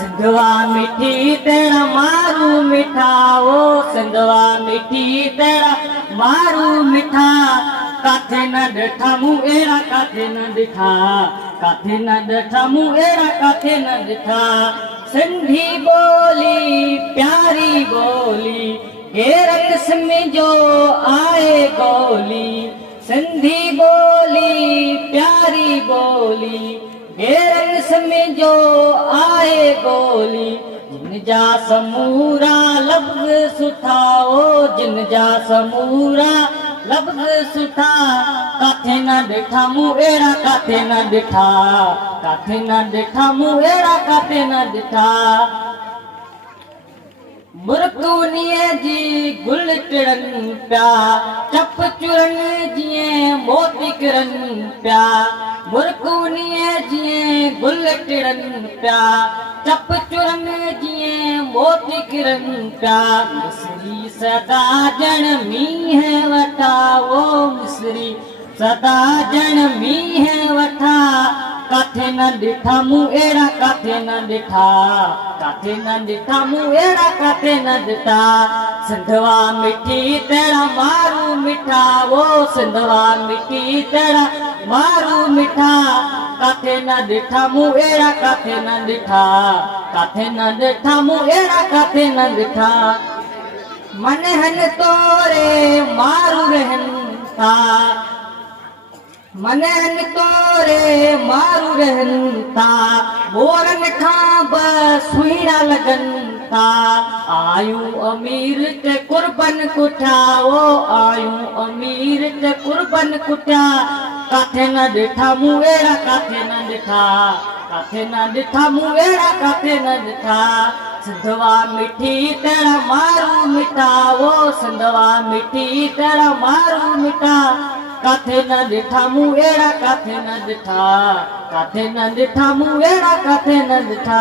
सिंधवा मिठी तेरा मारू मिठा, ओ सिंधवा मिठी तेरा मारू मिठा। काथे न ॾिठा मूं अहिड़ा काथे न ॾिठा, काथे न ॾिठा मूं अहिड़ा काथे न ॾिठा। सिंधी ॿोली प्यारी ॿोली, केर क़िस्म जो आहे ॻोली। सिंधी ॿोली प्यारी ॿोली, केर क़िस्म जो आहे ॻोली। जिन जा समूरा लफ़्ज़ सुठा, ओ जिन जा समूरा लफ़्ज़ सुठा। काथे न ॾिठा मूं अहिड़ा काथे न ॾिठा, काथे न ॾिठा मूं अहिड़ा काथे न ॾिठा। बुरकुनीअ जी गुल टिड़नि पिया, चप चुरनि जीअं मोती किरनि पिया। बुरकुनीअ जीअं गुल टिड़नि पिया, चप चुरनि जीअं मोती किरनि पिया। मिसरी सदा ॼण मींहं वठा, ओ मिसरी सदा ॼण मींहं वठा। काथे न ॾिठा मूं अहिड़ा काथे न ॾिठा, काथे न ॾिठा मूं अहिड़ा काथे न ॾिठा। सिंधवा मिठी तेरा मारू मिठा, वो सिंधवा मिठी तेरा मारू मिठा। काथे न ॾिठा मूं अहिड़ा काथे न ॾिठा, काथे न ॾिठा मूं अहिड़ा काथे न ॾिठा। मन हन तोरे मारू रहनि था, मन हन तोरे मारू रहनि था। मोरनि खां बि सुहिणा लॻनि था। आयूं अमीर ते कुर्बन कुठा, ओ आयूं अमीर ते कुर्बन कुठा। काथे न ॾिठा मूं अहिड़ा काथे न ॾिठा, काथे न ॾिठा मूं अहिड़ा काथे न ॾिठा। सिंधवा मिठी तेरा मारू मिठा, ओ सिंधवा मिठी तेरा मारू मिठा। काथे न ॾिठा मूं अहिड़ा काथे न ॾिठा, काथे न ॾिठा मूं अहिड़ा काथे न ॾिठा।